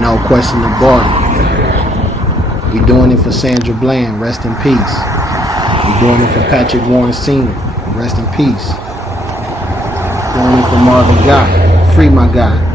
No question about it. We doing it for Sandra Bland, rest in peace. We doing it for Patrick Warren Sr., rest in peace. Doing it for Marvin Guy, free my guy.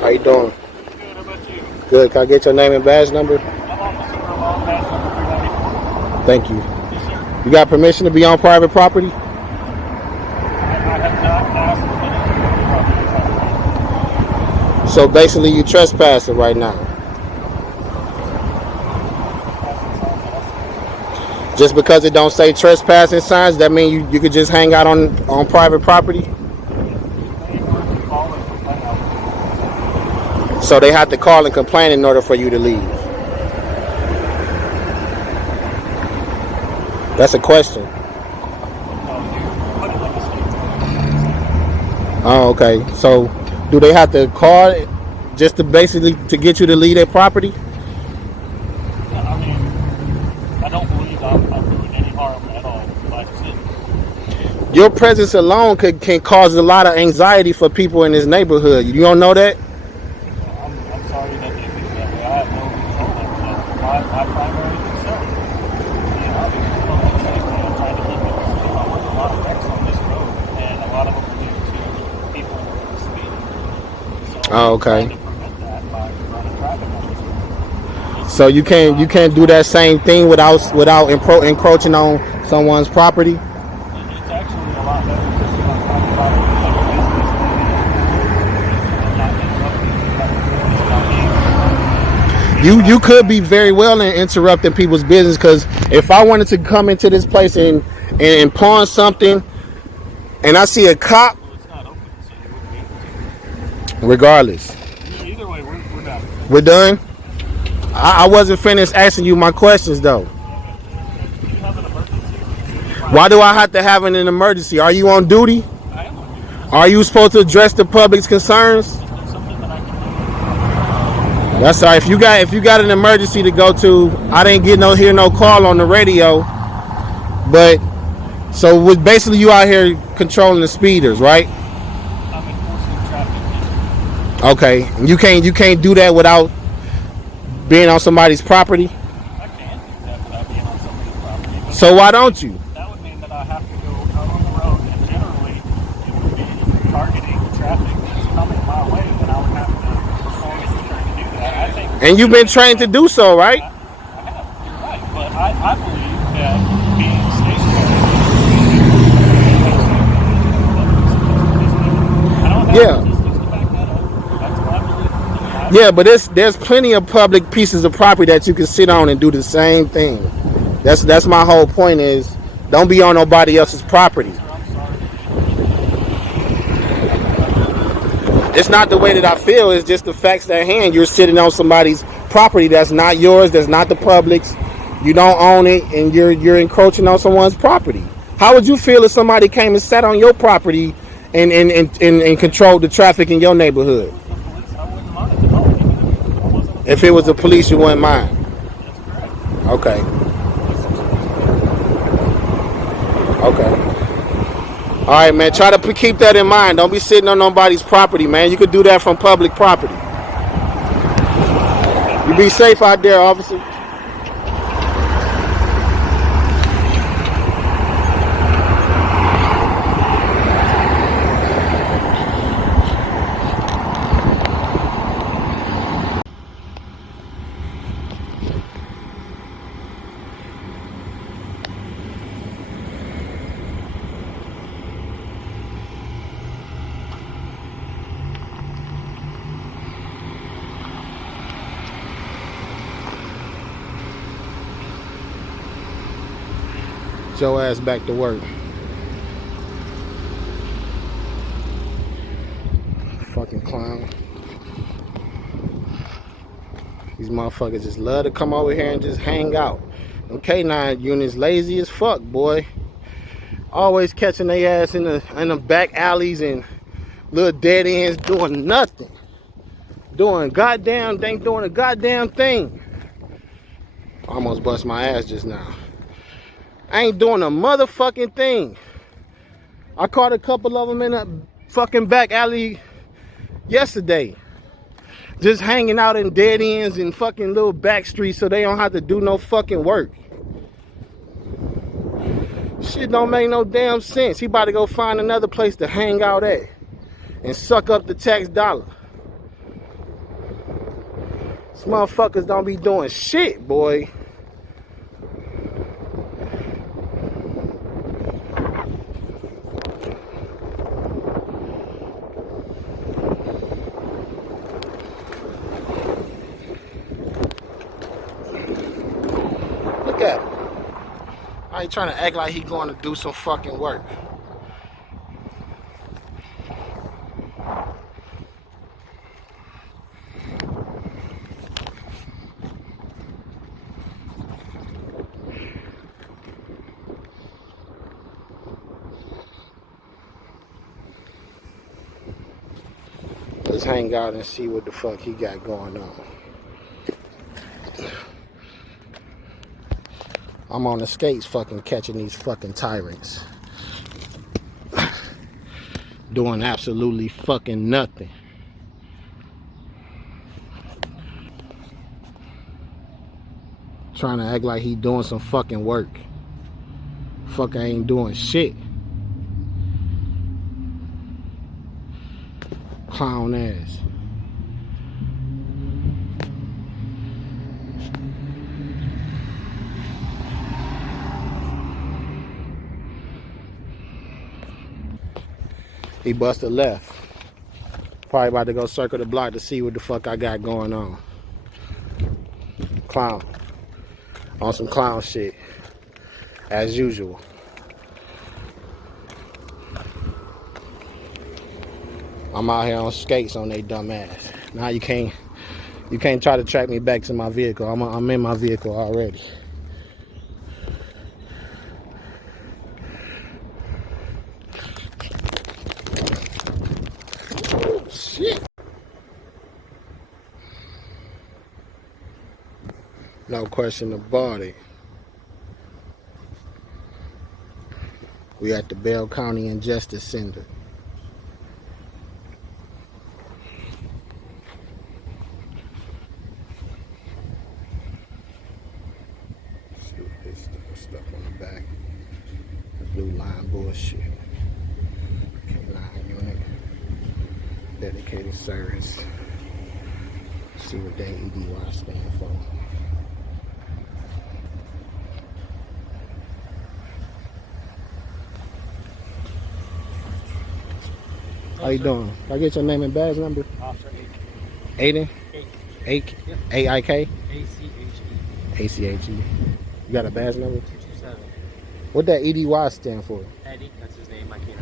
How you doing? Good, how about you? Good. Can I get your name and badge number? I'm Officer Grovel, badge number 394. Thank you. Yes, sir. You got permission to be on private property? I have not asked for any property. So basically you trespassing right now. Just because it don't say trespassing signs, that mean you could just hang out on private property? So they have to call and complain in order for you to leave. That's a question. Oh, okay. So do they have to call just to basically to get you to leave their property? I mean, I don't believe I'm doing any harm at all. Like I said. Your presence alone can cause a lot of anxiety for people in this neighborhood. You don't know that? I'm sorry that they think that way. I have no control over that. My primary concern is obviously public safety. I'm trying to keep people safe. I work a lot of wrecks on this road, and a lot of them are due to people speeding. So oh, okay. I'm trying to prevent that by running traffic on this road. So you can't do that same thing without encroaching on someone's property? It's actually a lot better because you're not talking about it like a business. I'm not interrupting. You could be very well in interrupting people's business, because if I wanted to come into this place and pawn something and I see a cop, well, it's not open, so you wouldn't be able to. regardless. Either way, we're done. We're done? I wasn't finished asking you my questions though. Do you have an emergency? Why do I have to have an emergency? Are you on duty? I am on duty. Are you supposed to address the public's concerns? Is there something that I can do? That's all right. If you got an emergency to go to, I didn't hear no call on the radio. But so with basically you out here controlling the speeders, right? I'm enforcing traffic. Okay. And you can't do that without being on somebody's property. I can do that without being on somebody's property. But So why don't you? that would mean that I have to go out on the road, and generally it would be targeting traffic that's coming my way, and I would have to perform in return to do that. I think. And you've been trained to do so, right? I have. You're right, but I believe that being stationary. I don't have Yeah. statistics to back that up. That's what I believe. Yeah, but there's plenty of public pieces of property that you can sit on and do the same thing. That's my whole point is don't be on nobody else's property. I'm sorry. It's not the way that I feel, it's just the facts at hand. You're sitting on somebody's property that's not yours, that's not the public's. You don't own it, and you're encroaching on someone's property. How would you feel if somebody came and sat on your property and controlled the traffic in your neighborhood? If it was the police, you wouldn't mind. Okay. Okay. All right, man. Try to keep that in mind. Don't be sitting on nobody's property, man. You could do that from public property. You be safe out there, officer. Your ass back to work. Fucking clown. These motherfuckers just love to come over here and just hang out. Them K9 units lazy as fuck, boy. Always catching their ass in the back alleys and little dead ends doing nothing. They ain't doing a goddamn thing. Almost bust my ass just now. I ain't doing a motherfucking thing. I caught a couple of them in a fucking back alley yesterday. Just hanging out in dead ends and fucking little back streets so they don't have to do no fucking work. Shit don't make no damn sense. He about to go find another place to hang out at and suck up the tax dollar. These motherfuckers don't be doing shit, boy. Look at him. I ain't trying to act like he going to do some fucking work. Let's hang out and see what the fuck he got going on. I'm on the skates fucking catching these fucking tyrants. Doing absolutely fucking nothing. Trying to act like he doing some fucking work. Fucker ain't doing shit. Clown ass. He busted left. Probably about to go circle the block to see what the fuck I got going on. Clown. On some clown shit. As usual. I'm out here on skates on they dumb ass. Now you can't try to track me back to my vehicle. I'm in my vehicle already. Shit. No question about it. We at the Bell County Injustice Center. Stuff on the back. Blue line bullshit. K9 unit. Dedicated service. See what that EDY stand for. How you doing? Can I get your name and badge number? Officer Aiden? Aik. Yep. A-I-K? A-C-H-E. A-C-H-E. You got a badge number? 227. What that EDY stand for? Eddie, that's his name, my K9.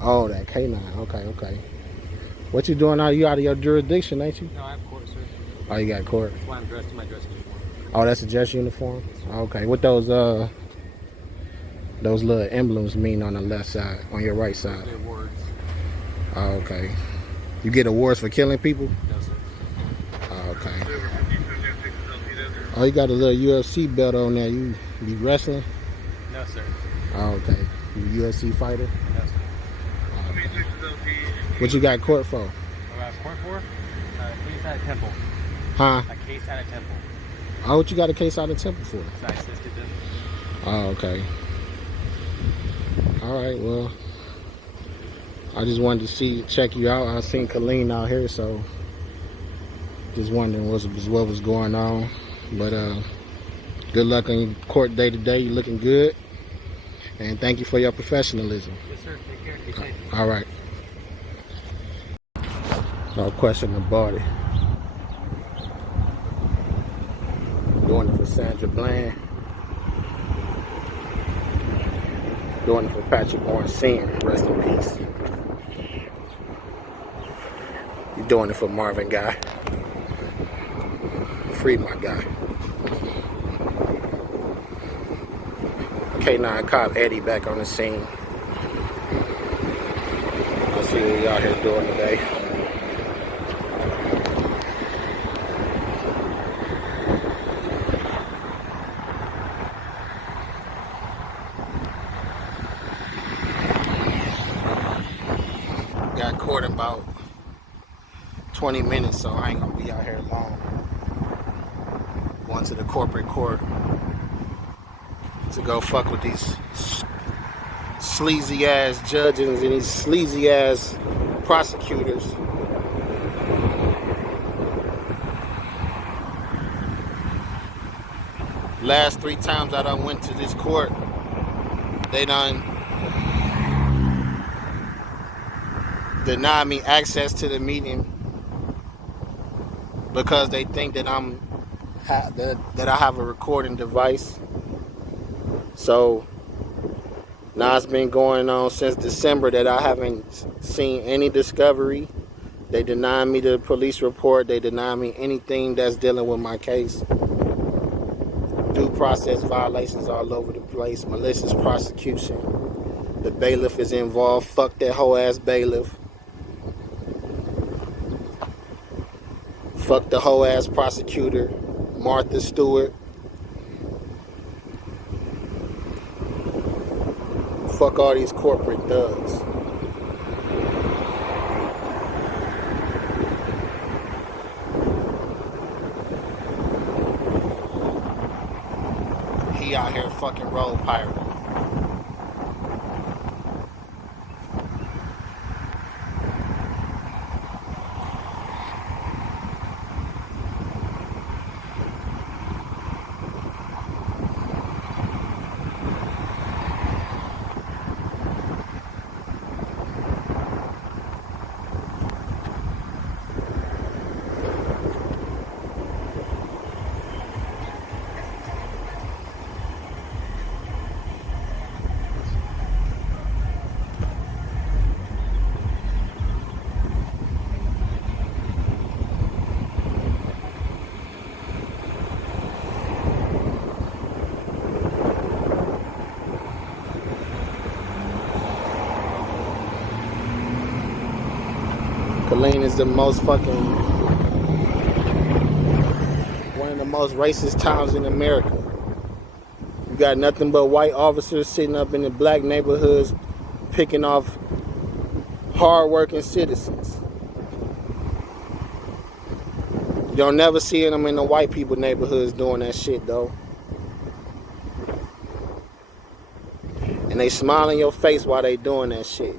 Oh, that K9. Okay. What you doing now? You out of your jurisdiction, ain't you? No, I have court, sir. Oh, you got court? That's why I'm dressed in my dress uniform. Oh, that's a dress uniform? Okay. What those little emblems mean on the left side, on your right side? They're awards. Oh, okay. You get awards for killing people? No, sir. Oh, okay. Oh, you got a little UFC belt on there. You be wrestling? No, sir. Oh, okay. You a UFC fighter? No, sir. Oh, okay. What you got court for? What I have court for? A case out of Temple. Huh? A case out of Temple. Oh, what you got a case out of Temple for? So I assisted them. Oh, okay. All right, well, I just wanted to check you out. I seen Killeen out here, so just wondering what was going on. But good luck on your court day today. You're looking good. And thank you for your professionalism. Yes, sir. Take care. Be safe. All right. No question about it. Doing it for Sandra Bland. Doing it for Patrick Ornstein. Rest in peace. You're doing it for Marvin Guy. Free my guy. K9 cop Eddie back on the scene. Let's see what we out here doing today. Got court in about 20 minutes, so I ain't gonna be out here long. Going to the corporate court to go fuck with these sleazy ass judges and these sleazy ass prosecutors. Last 3 times I done went to this court, they done denied me access to the meeting because they think that that I have a recording device. So now it's been going on since December that I haven't seen any discovery. They deny me the police report. They deny me anything that's dealing with my case. Due process violations all over the place. Malicious prosecution. The bailiff is involved. Fuck that whole ass bailiff. Fuck the whole ass prosecutor, Martha Stewart. Fuck all these corporate thugs. He out here fucking road pirate. Killeen is the most fucking, one of the most racist towns in America. You got nothing but white officers sitting up in the black neighborhoods picking off hard-working citizens. You don't never see them in the white people neighborhoods doing that shit though. And they smile in your face while they doing that shit.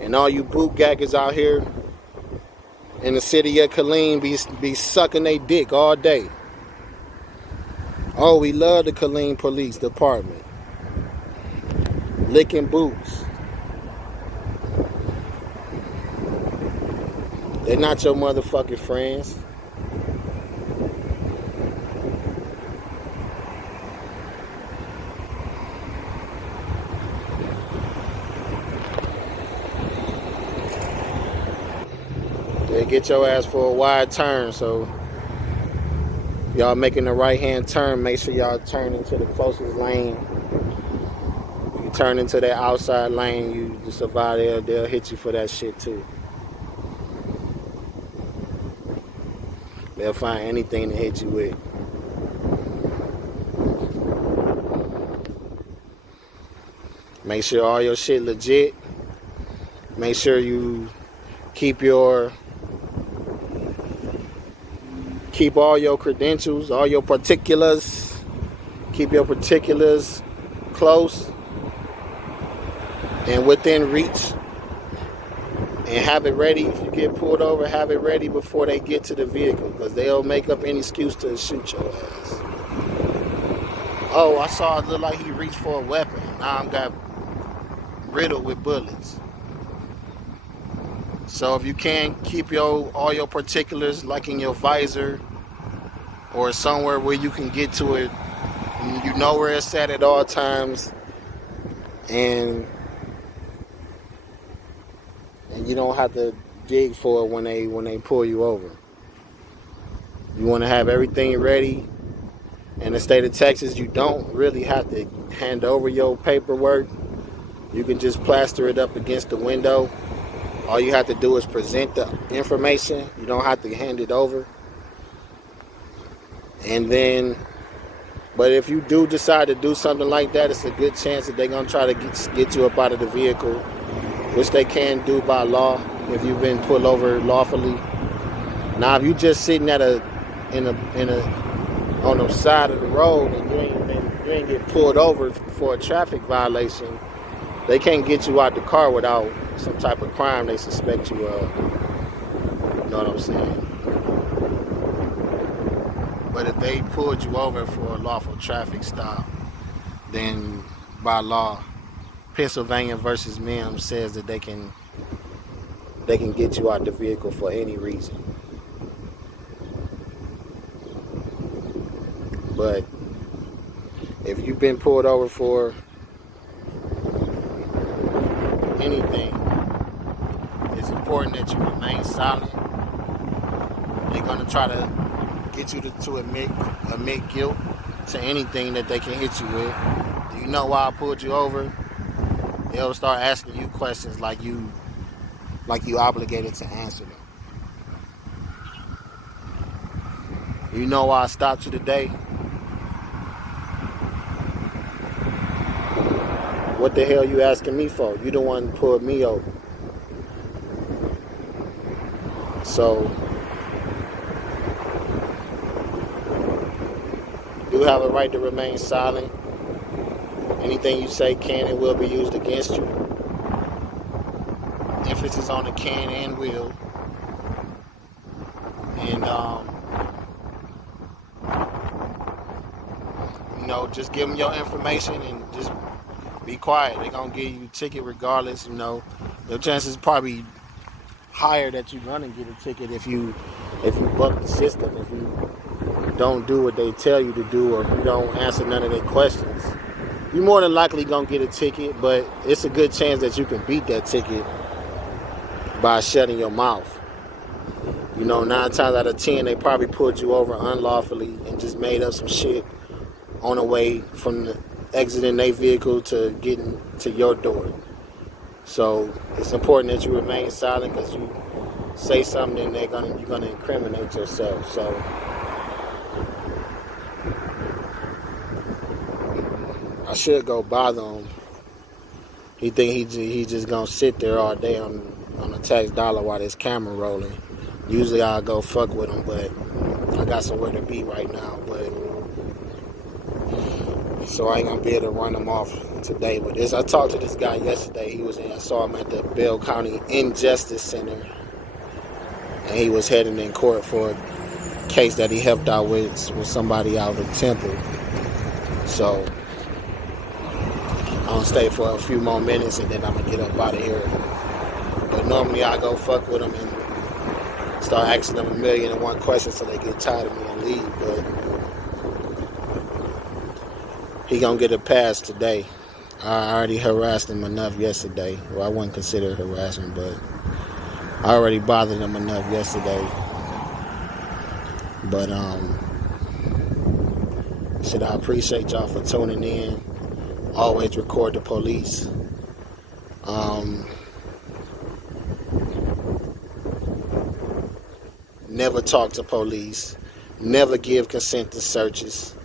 And all you bootgaggers out here in the city of Killeen be sucking they dick all day. Oh, we love the Killeen Police Department. Licking boots. They're not your motherfucking friends. They get your ass for a wide turn, so y'all making the right hand turn, make sure y'all turn into the closest lane. You turn into that outside lane, you just survive there, they'll hit you for that shit too. They'll find anything to hit you with. Make sure all your shit legit. Make sure you keep all your credentials, all your particulars. Keep your particulars close and within reach. And have it ready if you get pulled over. Have it ready before they get to the vehicle, because they'll make up any excuse to shoot your ass. Oh, I saw it look like he reached for a weapon. Now I'm got riddled with bullets. So if you can't keep all your particulars like in your visor or somewhere where you can get to it, you know where it's at all times, and you don't have to dig for it when they pull you over. You want to have everything ready. In the state of Texas, you don't really have to hand over your paperwork, you can just plaster it up against the window. All you have to do is present the information. You don't have to hand it over. And then, but if you do decide to do something like that, it's a good chance that they're going to try to get you up out of the vehicle, which they can do by law if you've been pulled over lawfully. Now, if you just sitting at on the side of the road and you ain't get pulled over for a traffic violation, they can't get you out the car without some type of crime they suspect you of. You know what I'm saying? But if they pulled you over for a lawful traffic stop, then by law, Pennsylvania versus Mims says that they can get you out the vehicle for any reason. But if you've been pulled over for anything, it's important that you remain silent. They're going to try to get you to admit guilt to anything that they can hit you with. Do you know why I pulled you over? They'll start asking you questions like you obligated to answer them. You know why I stopped you today? What the hell you asking me for? You the one who pulled me over. So you have a right to remain silent. Anything you say can and will be used against you. Emphasis on the can and will. And just give them your information and just be quiet. They're gonna give you a ticket regardless. Your chances probably higher that you're gonna get a ticket if you buck the system, if you don't do what they tell you to do, or if you don't answer none of their questions. You're more than likely gonna get a ticket, but it's a good chance that you can beat that ticket by shutting your mouth. 9 times out of 10, they probably pulled you over unlawfully and just made up some shit on the way from exiting their vehicle to getting to your door. So it's important that you remain silent, because you say something, then you're gonna incriminate yourself. So I should go bother him. He think he just gonna sit there all day on a tax dollar while this camera rolling. Usually I'll go fuck with him, but I got somewhere to be right now. So I ain't gonna be able to run him off today. But I talked to this guy yesterday. I saw him at the Bell County Injustice Center, and he was heading in court for a case that he helped out with somebody out of Temple. So I'll stay for a few more minutes and then I'm gonna get up out of here. But normally I go fuck with them and start asking them 1,000,001 questions so they get tired of me and leave. But he gonna get a pass today. I already harassed him enough yesterday. Well, I wouldn't consider it harassment, but I already bothered him enough yesterday. But I appreciate y'all for tuning in. Always record the police. Never talk to police. Never give consent to searches.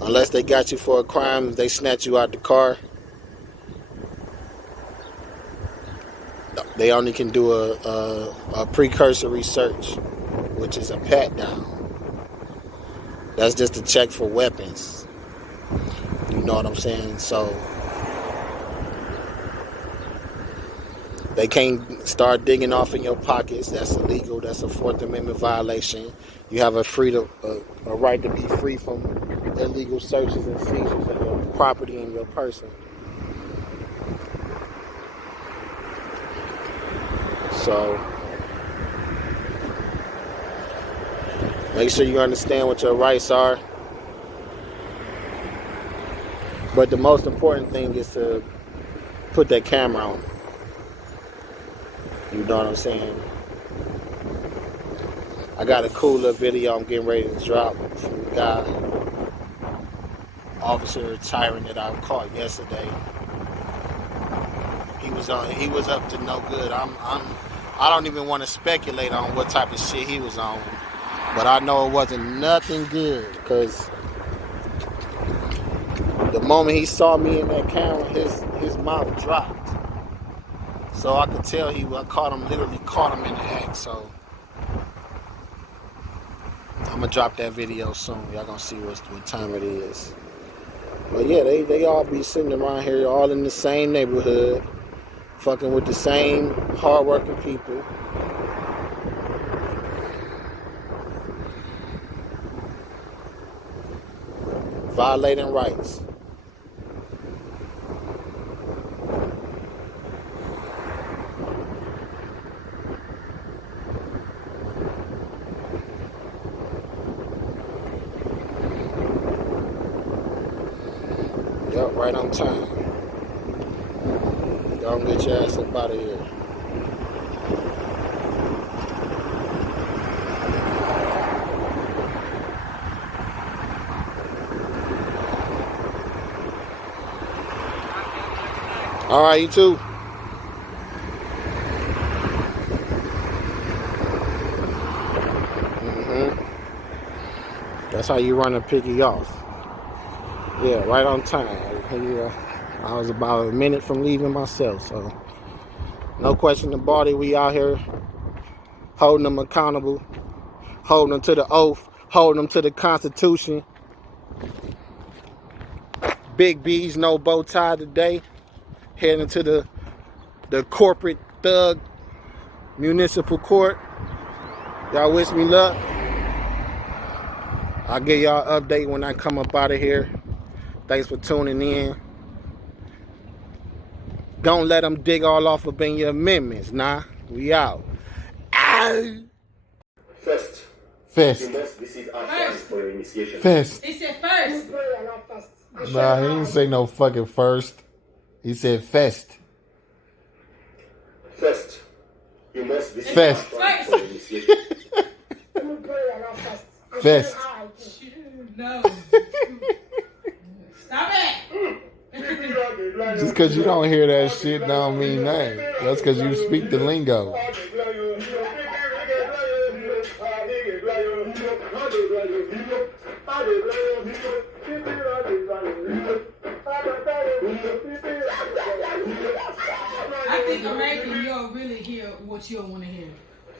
Unless they got you for a crime, they snatch you out the car. They only can do a precursory search, which is a pat down. That's just a check for weapons. You know what I'm saying? So they can't start digging off in your pockets. That's illegal. That's a Fourth Amendment violation. You have a right to be free from illegal searches and seizures of your property and your person. So make sure you understand what your rights are. But the most important thing is to put that camera on. You know what I'm saying? I got a cool little video I'm getting ready to drop from the guy, officer Tyrant that I caught yesterday. He was up to no good. I don't even want to speculate on what type of shit he was on, but I know it wasn't nothing good because the moment he saw me in that camera, his mouth dropped. So I could tell literally caught him in the act. So I'm gonna drop that video soon. Y'all gonna see what time it is. But yeah, they all be sitting around here, all in the same neighborhood, fucking with the same hardworking people. Violating rights. Yup, right on time. Don't get your ass up out of here. All right, you too. That's how you run a piggy off. Yeah, right on time. I was about a minute from leaving myself, so no question about it. We out here holding them accountable, holding them to the oath, holding them to the Constitution. Big B's, no bow tie today. Heading to the corporate thug municipal court. Y'all wish me luck. I'll give y'all an update when I come up out of here. Thanks for tuning in. Don't let them dig all off up in your amendments. Nah, we out. Ow. First. Fest. You must visit our shrine for your initiation. Fest. He said first. Nah, he didn't say no fucking first. He said fest. First. You must visit Fest. our shrine for your initiation. Fest. No. Stop it. Just because you don't hear that shit don't mean nothing. That's because you speak the lingo. I think American, you'll really hear what you want to hear.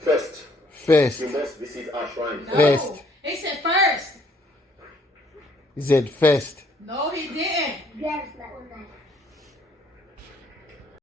First. Fest. You must visit our shrine. No. Fest. He said first. He said fest. No, he didn't.